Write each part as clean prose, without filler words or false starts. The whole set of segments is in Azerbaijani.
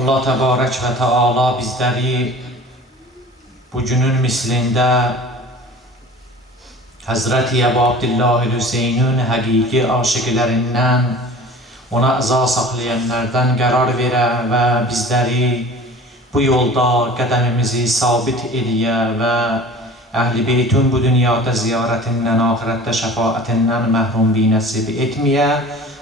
Allah Təbarək və Teala bizləri bu günün mislində Həzrəti Əbu Abdillah Hüseynun həqiqi aşiqlərindən, ona əza saxlayanlardan qərar verə və bizləri bu yolda qədəmimizi sabit ediyə və Əhl-i Beytün bu dünyada ziyarətindən, axirətdə şəfaətindən məhrum binəsib etməyə,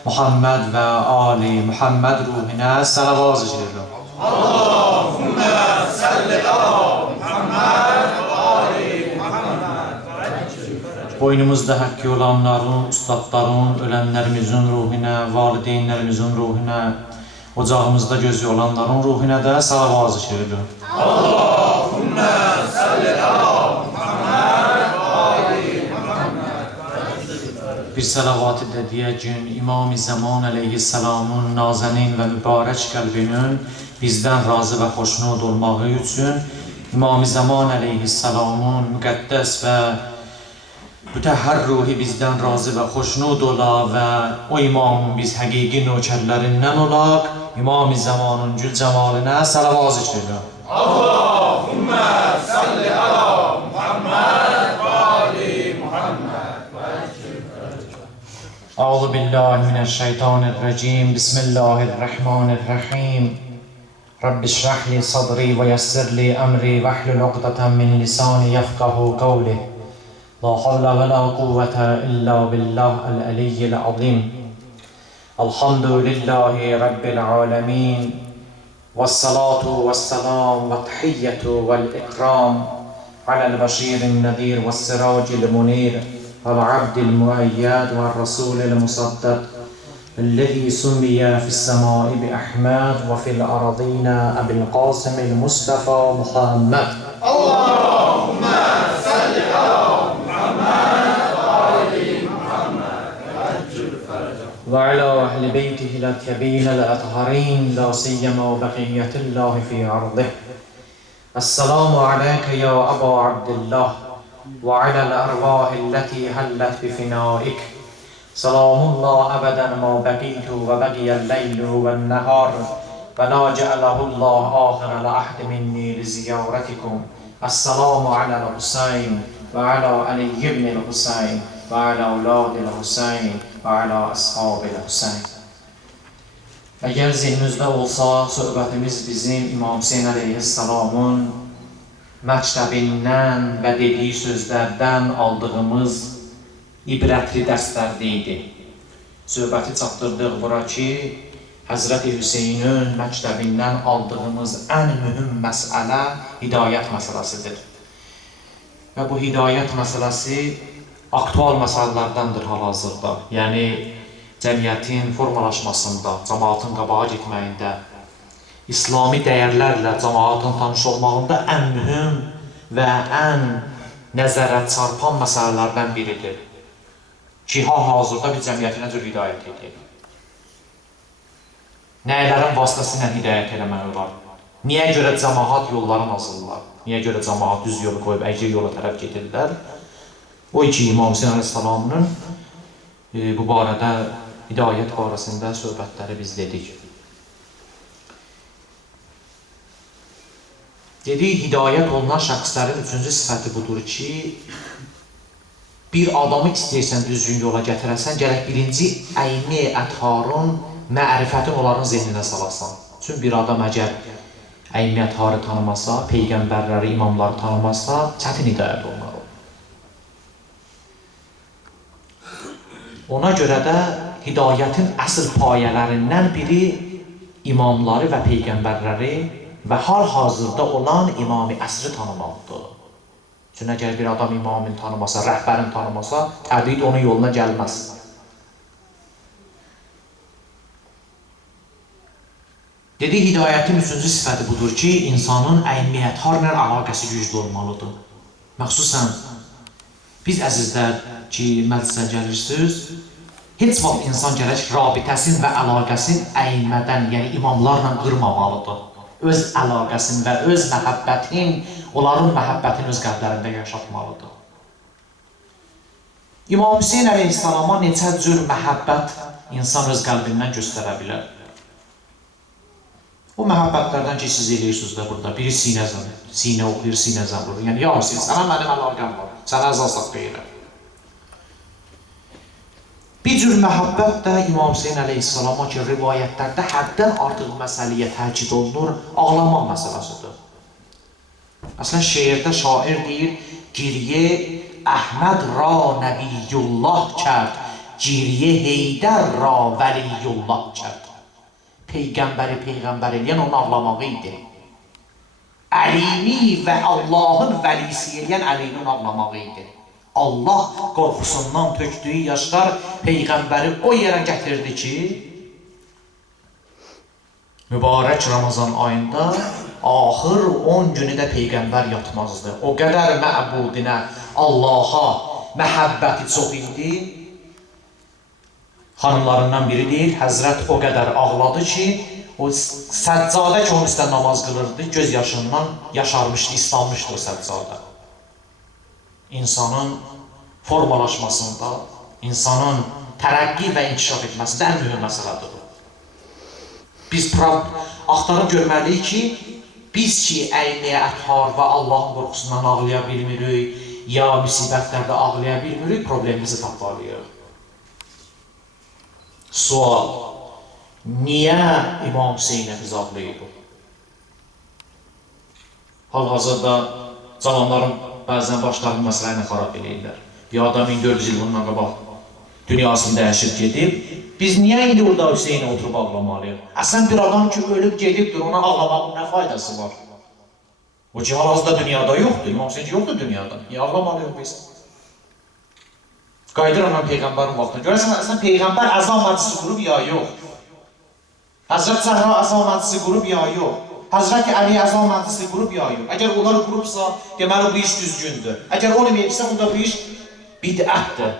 Muhammed və Ali Muhammed ruhinə salavat edirəm. Allahümme salli ala Muhammed və Ali Muhammed. Boynumuzda haqqı olanların, ustadların, ölənlərimizin ruhinə, valideynlərimizin ruhinə, ocağımızda gözü olanların ruhinə də salavat edirəm. Allahümme salli ala bir salavat da deyəcək, İmam-ı Zaman əleyhissalamın nazənin və mübarək qəlbinin bizdən razı və xoşnud olmağı üçün İmam-ı Zaman əleyhissalamın müqəddəs və mütəhhər ruhi bizdən razı və xoşnud ola və o imamın biz həqiqi nökərlərindən olaq, İmam-ı Zamanın gül cəmalinə salavat edirəm. Allahümme salli ala Muhammed və Ali Muhammed. أعوذ بالله من الشيطان الرجيم بسم الله الرحمن الرحيم رب اشرح لي صدري ويسر لي أمري واحلل عقدة من لساني يفقه قولي لا حول ولا قوة إلا بالله العلي العظيم الحمد لله رب العالمين والصلاة والسلام والتحية والإكرام على البشير النذير والسراج المنير والعبد المؤيد والرسول المصدق الذي سمي في السماء بأحمد وفي الأرضين أبي القاسم المصطفى محمد. اللهم صل على محمد وآل محمد وعجل فرجه وعلى أهل بيته الأطيبين الأطهرين لا سيما بقية الله في عرضه. السلام عليك يا أبا عبد الله وعلى الأرواح التي هلت بفنائك سلام الله أبدا ما بقيت وبقي الليل والنهار ولا جعله الله آخر العهد مني لزيارتكم. السلام على الحسين وعلى علي بن الحسين وعلى أولاد الحسين وعلى أصحاب الحسين. Əgər zihninizdə olsa, söhbətimiz bizim İmam Hüseyn əleyhissalamın məktəbindən və dediyi sözlərdən aldığımız ibrətli dərslərdə idi. Söhbəti çatdırdıq bura ki, Həzrəti Hüseynin məktəbindən aldığımız ən mühüm məsələ hidayət məsələsidir. Və bu hidayət məsələsi aktual məsələlərdəndir hal-hazırda. Yəni, cəmiyyətin formalaşmasında, cəmaatın qabağa getməyində, İslami dəyərlərlə cəmaatın tanış olmağında ən mühüm və ən nəzərə çarpan məsələlərdən biridir. Ki, hal-hazırda bir cəmiyyəti nə cür hidayət edir? Nəyələrin vasitəsilə hidayət eləmək olar? Niyə görə cəmaat yolların azırlar? Niyə görə cəmaat düz yolu qoyub əcil yola tərəf gedirlər? O iki İmam Hüseyn əleyhissalamın bu barədə hidayət barəsində söhbətləri biz dedik. Dedik, hidayət olunan şəxslərin üçüncü sifəti budur ki, bir adamı istəyirsən düzgün yola gətirəsən, gərək birinci əyni ətharın, mərifətin onların zehninə salasan. Çünki bir adam əgər əyni ətharı tanımasa, peyğəmbərləri, imamları tanımasa, çətin hidayət olmalı. Ona görə də hidayətin əsl payələrindən biri imamları və peyğəmbərləri və hal-hazırda olan İmam-ı Əsri tanımaqdır. Çünki əgər bir adam imamını tanımasa, rəhbərini tanımasa, təbii onun yoluna gəlməz. Dedi, hidayətin üçüncü sifəti budur ki, insanın əyniyyətlərlə əlaqəsi güclü olmalıdır. Məxsusən, biz əzizlər ki, məclisə gəlirsiniz, heç vaxt insan gərək rabitəsin və əlaqəsin əymədən, yəni imamlarla qırmamalıdır. Öz əlaqəsin və öz məhəbbətin, onların məhəbbətini öz qəlblərində yaşatmalıdır. İmam Hüseyn əleyhissalama neçə cür məhəbbət insan öz qəlbindən göstərə bilər. O məhəbbətlərdən ki, siz eləyirsiniz də burada, biri sinə oxuyur, sinəzən vurur. Yəni, ya Hüseyin, sənə mənim əlaqəm var, sənə əzasaq deyirəm. Bir cür məhəbbət də İmam Hüseyin əleyhissalama ki, rivayətlərdə həddən artıq məsələyə təkid olunur, ağlamaq məsələsidir. Əslən, şeirdə şair deyir, giriyə Əhməd ra nəbiyyullah kərd, giriyə Heydər ra vəliyullah kərd. Peyğəmbəri peyğəmbər eləyən onun ağlamağı idi. Əlini və Allahın vəlisi eləyən Əlinin ağlamağı idi. Allah qorxusundan tökdüyü yaşlar Peyğəmbəri o yerə gətirdi ki, mübarək Ramazan ayında axır 10 günü də Peyğəmbər yatmazdı. O qədər məbudinə, Allaha məhəbbəti çox idi. Xanımlarından biri deyir, Həzrət o qədər ağladı ki, o səccadə ki, onun üstə namaz qılırdı, göz yaşından yaşarmışdı, islanmışdı o səccadə. İnsanın formalaşmasında, insanın tərəqqi və inkişaf etməsində ən mühüm məsələdir. Biz axtarıb görməliyik ki, biz ki, əyniyə əthar və Allahın qorxusundan ağlaya bilmirik, ya müsibətlərdə ağlaya bilmirik, problemimizi tapmalıyıq. Sual, niyə İmam Hüseynə biz ağlayırıq? Hal-hazırda cavanların bəzən başlarını məsələ ilə xarab edirlər. Bir adam 1400 il bundan qabaq dünyasını dəyişib gedib, biz niyə indi orada Hüseynə oturub ağlamalıyıq? Əslən bir adam ki, ölüb gedibdir, ona ağlamağın nə faydası var? O ki, hal-hazırda dünyada yoxdur, İmam Hüseyin yoxdur dünyada. Niyə ağlamalıyıq biz? Qayıdır ona Peyğəmbərin vaxtına. Görəsən, əslən Peyğəmbər əza məclisi qurub ya yox. Həzrət Zəhra əza məclisi qurub ya yox. Həzrət Əli əza məclisi qurub ya yox. Əgər onları qurubsa, deməli bu iş düzgündür. Əgər onu verirsə, onda bu iş bidətdir.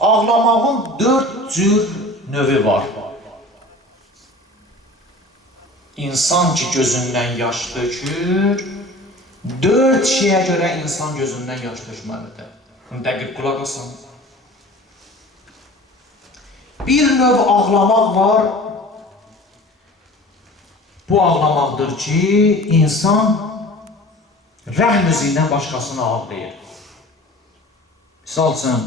Ağlamağın 4 cür növü var. İnsan ki, gözündən yaş dökür, 4 şeyə görə insan gözündən yaş tökməlidir. Dəqiq qulaq asın. Bir növ ağlamaq var. Bu ağlamaqdır ki, insan rəhm üzündən başqasını ağlayır. Misal üçün,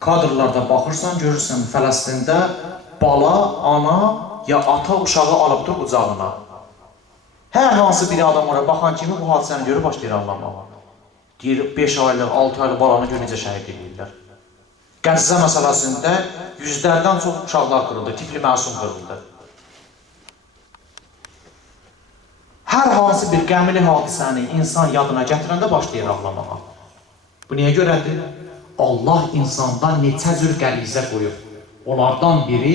kadrlarda baxırsan, görürsən Fələstində bala, ana ya ata uşağı alıbdır qucağına. Hər hansı bir adam oraya baxan kimi bu hadisəni görür, başlayır ağlamağa. Deyir, 5 aylıq, 6 aylıq balanı görə necə şəhid edirlər. Qəzzə məsələsində yüzlərdən çox uşaqlar qırıldı, tifli məsum qırıldı. Hər hansı bir qəmli hadisəni insan yadına gətirəndə başlayır ağlamağa. Bu niyə görədir? Allah insandan neçə cür qərizə qoyub. Onlardan biri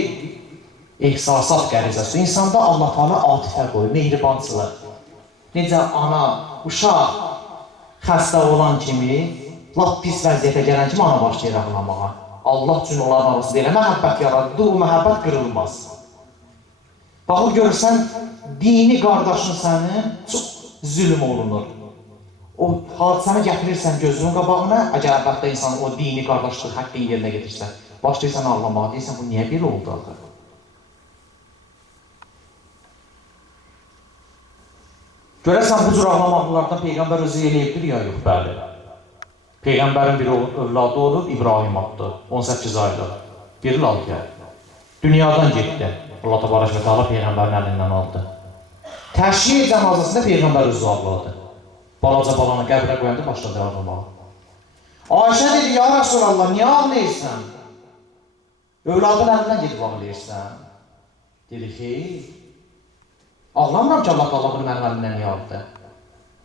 ehsasat qərizəsi. İnsanda Allah Teala atifə qoyur, mehribançılıq. Necə ana, uşaq xəstə olan kimi, lap pis vəziyyətə gələn kimi ana başlayır ağlamağa. Allah üçün onların arasında elə məhəbbət yaradır, o məhəbbət qırılmaz. Baxıb görürsən, dini qardaşın sənin çox zülm olunur. O hadisəni gətirirsən gözünün qabağına, əgər əlbəttə insan o dini qardaşlıq haqqını yerinə getirsə, başlayırsan ağlamağa, deyirsən, bu niyə belə oldu axı? Görəsən, bu cür ağlamaqlardan Peyğəmbər özü eləyibdir ya yox, bəli. Peyğəmbərin bir övladı olub, İbrahim adlı, 18 aylıq, bir lalkə. Dünyadan getdi. Allah Təbarək və Teala Peyğəmbərin əlindən aldı. Təşhir cənazəsində Peyğəmbər özü ağladı. Balaca balanı qəbrə qoyanda başladı ağlamağa. Ayşə dedi, ya Rasulallah, niyə ağlayırsan? Övladın əlindən gedib ağlayırsan. Dedi ki, ağlamıram ki, Allah bunu mənim əlimdən niyə aldı?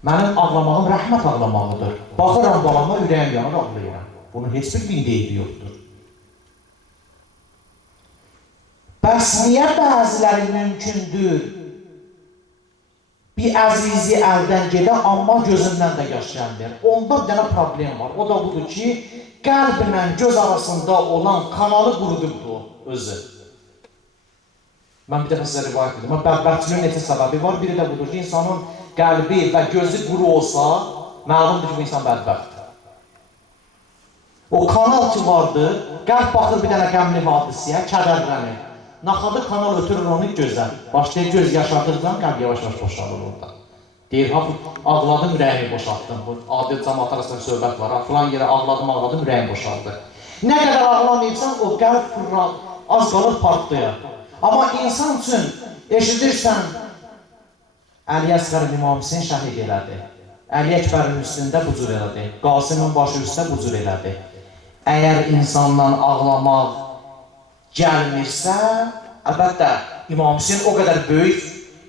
Mənim ağlamağım rəhmət ağlamağıdır. Baxıram balama, ürəyim yanır, ağlayıram. Bunun heç bir deybi yoxdur. Bəs niyə bəziləri mümkündür? Bir əzizi əldən gedə, amma gözündən də yaş gəlmir. Onda bir dənə problem var. O da budur ki, qəlblə göz arasında olan kanalı qurudubdur özü. Mən bir dəfə sizə rivayət edim. Bədbəxtçiliyin neçə səbəbi var. Biri də budur ki, insanın qəlbi və gözü quru olsa, məlumdur ki, bu insan bədbəxtdir. O kanal ki vardı, qəlb baxır bir dənə qəmli hadisiyə, kədərlənir. Naxadı kanal ötürür onu gözə. Başlayır göz yaşadırdan, qəlb yavaş-yavaş boşalır orada. Deyir, ağladım, ürəyimi boşaltdım. Bu adil cəmaat arasında söhbət var. Falan yerə ağladım, ürəyim boşaldı. Nə qədər ağlamayıbsan, o qəlb fırlar, az qalır partlayır. Amma insan üçün eşidirsən, Əli Əsqər İmam Hüseyin şəhid elədi. Əli Əkbərin üstündə bu cür elədi. Qasimin başı üstə bu cür elədi. Əgər insandan ağlamaq gəlmirsə, əlbəttə İmam Hüseyin o qədər böyük,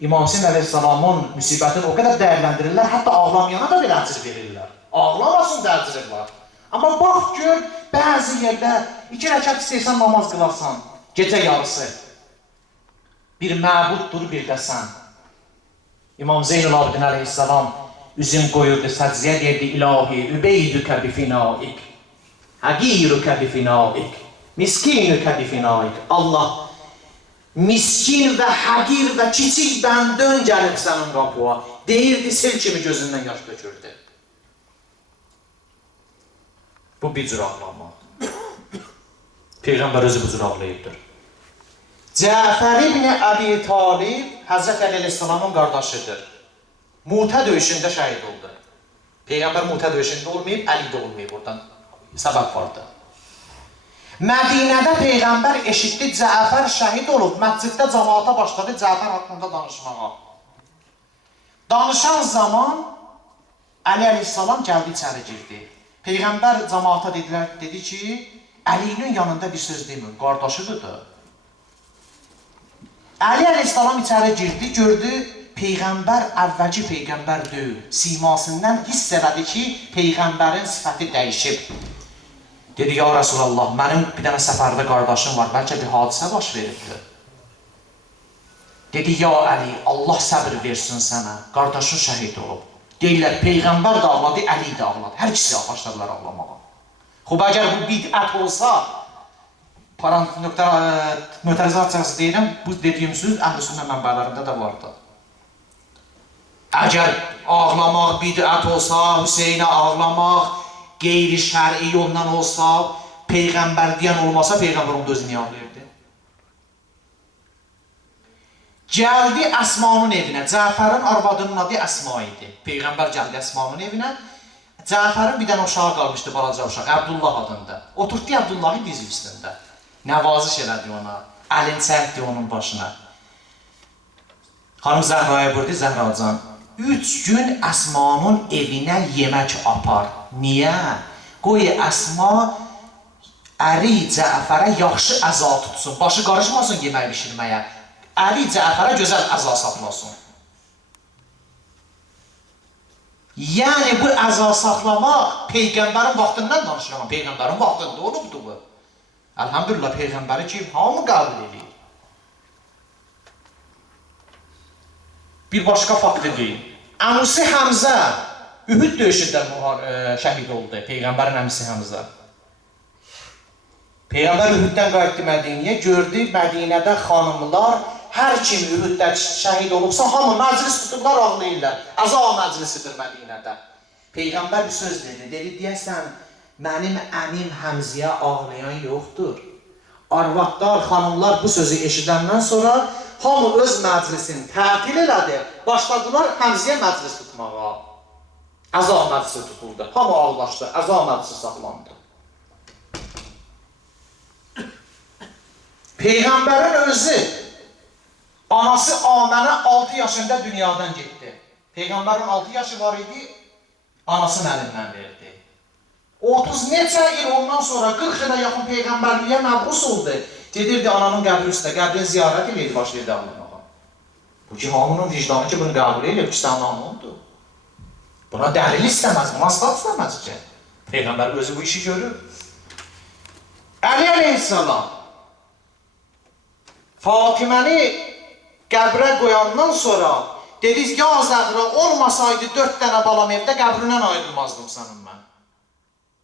İmam Hüseyin əleyhissalamın müsibətini o qədər dəyərləndirirlər, hətta ağlamayana da belə əcr verirlər. Ağlamasın da əcr var. Amma bax gör, bəzi yerdə 2 rəkət istəyirsən namaz qılarsan, gecə yarısı. Bir məbuddur, bir də sən. İmam Zeynul Abidin əleyhissalam üzüm qoyurdu səcziyə, deyirdi, İlahi, übeydükə bifinaik, həqirükə bifinaik, miskinükə bifinaik. Allah, miskin və həqir və kiçik bəndön gəlib sənin qapıya. Deyirdi, sel kimi gözündən yaş dökürdü. Bu bir cür ağlamaq. Peyğəmbər özü bu cür ağlayıbdır. Cəfər ibn Əbi Talib Həzrət Əli əleyhissalamın qardaşıdır. Mu'tə döyüşündə şəhid oldu. Peyğəmbər Mu'tə döyüşündə olmayıb, Əli də olmayıb oradan. Səbəb vardı. Mədinədə Peyğəmbər eşitdi, Cəfər şəhid olub, məsciddə cəmaata başladı Cəfər haqqında danışmağa. Danışan zaman Əli əleyhissalam gəldi, içəri girdi. Peyğəmbər cəmaata dedi ki, Əlinin yanında bir söz demir, qardaşıdır da. Əli əleyhissalam içəri girdi, gördü, Peyğəmbər əvvəlki Peyğəmbər deyil. Simasından hiss elədi ki, Peyğəmbərin sifəti dəyişib. Dedi, ya Rasulallah, mənim bir dənə səfərdə qardaşım var, bəlkə bir hadisə baş verirdi. Dedi, ya Əli, Allah səbir versin sənə, qardaşın şəhid olub. Deyirlər, Peyğəmbər də ağladı, Əli də ağladı. Hər ikisi başladılar ağlamağa. Xub, əgər bu bidət olsa, nötərizasiyası deyirəm, bu dediyim söz Əhl-i-Sünnə mənbələrində də vardı. Əgər ağlamaq bidət olsa, Hüseynə ağlamaq, qeyri-şər'i yoldan olsa, Peyğəmbər deyən olmasa, Peyğəmbər onu özünü ağlayırdı. Gəldi Əsmanın evinə, Cəfərin arvadının adı Əsma idi. Peyğəmbər gəldi Əsmanın evinə, Cəfərin bir dənə uşağı qalmışdı, balaca uşaq, Əbdullah adında. Oturtdu Əbdullahı dizi üstündə. Nəvaziş elədi ona, əlin çəkdi onun başına. Xanım Zəhraya buyurdu, Zəhracan, 3 gün Əsmanın evinə yemək apar. Niyə? Qoy Əsma əri Cəfərə yaxşı əza tutsun, başı qarışmasın yemək bişirməyə. Əri Cəfərə gözəl əza saxlasın. Yəni bu əza saxlamaq Peyğəmbərin vaxtından danışıram, Peyğəmbərin vaxtında olubdur bu. Elhamdülillah Peyğəmbəri ki, hamı qəbul edir. Bir başqa faktı deyim. Əmisi Həmzə Ühud döyüşündə şəhid oldu, Peyğəmbərin əmisi Həmzə. Peyğəmbər Ühuddən qayıtdı Mədiniyə, gördü Mədinədə xanımlar, hər kim Ühuddə şəhid olubsa, hamı məclis tutublar, ağlayırlar. Əza məclisidir Mədinədə. Peyğəmbər bir söz dedi, deyəsən, mənim əmim Həmziyə ağlayan yoxdur. Arvadlar, xanımlar bu sözü eşidəndən sonra hamı öz məclisini tətil elədi. Başladılar Həmziyə məclis tutmağa. Əza məclisi tutuldu. Hamı ağlaşdı, əza məclisi saxlandı. Peyğəmbərin özü, anası Amənə 6 yaşında dünyadan getdi. Peyğəmbərin 6 yaşı var idi, anasının əlindən verdi. 30 neçə il ondan sonra 40 ilə yaxın Peyğəmbərliyə məbrus oldu. Gedirdi ananın qəbri üstə, qəbrini ziyarət edirdi, başlayırdı ağlamağa. Bu ki, hamının vicdanı ki, bunu qəbul edir, ki, sən anlamdır. Buna dəlil istəməz, buna aslat istəməz ki. Peyğəmbər özü bu işi görür. Əli əleyhissalam Fatiməni qəbrə qoyandan sonra dedi, ya Zəhra olmasaydı 4 dənə balam evdə qəbrindən ayrılmazdım sənin mən.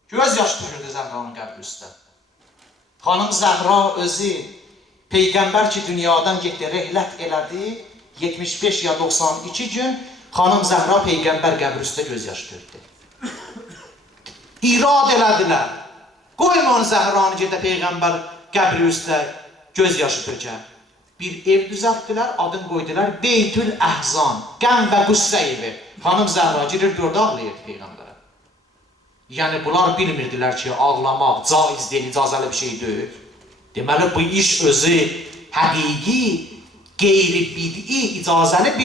Göz yaş tökürdü Zəhranın qəbri üstə. Xanım Zəhra özü Peyğəmbər ki dünyadan getdi, rehlət elədi, 75 ya 92 gün Xanım Zəhra Peyğəmbər qəbri üstə göz yaş tökdü. İrad elədilər. Qoyma onu Zəhranı gedə Peyğəmbər qəbri üstə göz yaşı tökər. Bir ev düzəltdilər, adını qoydular Beytül Əhzan, qəm və qüssə evi. Xanım Zəhra girir, gördü ağlayırdı Peyğəmbərə. Yəni bunlar bilmirdilər ki, ağlamaq caiz deyil, icazəli bir şey deyil. Deməli bu iş özü həqiqi, qeyri-bid'i, icazəli bir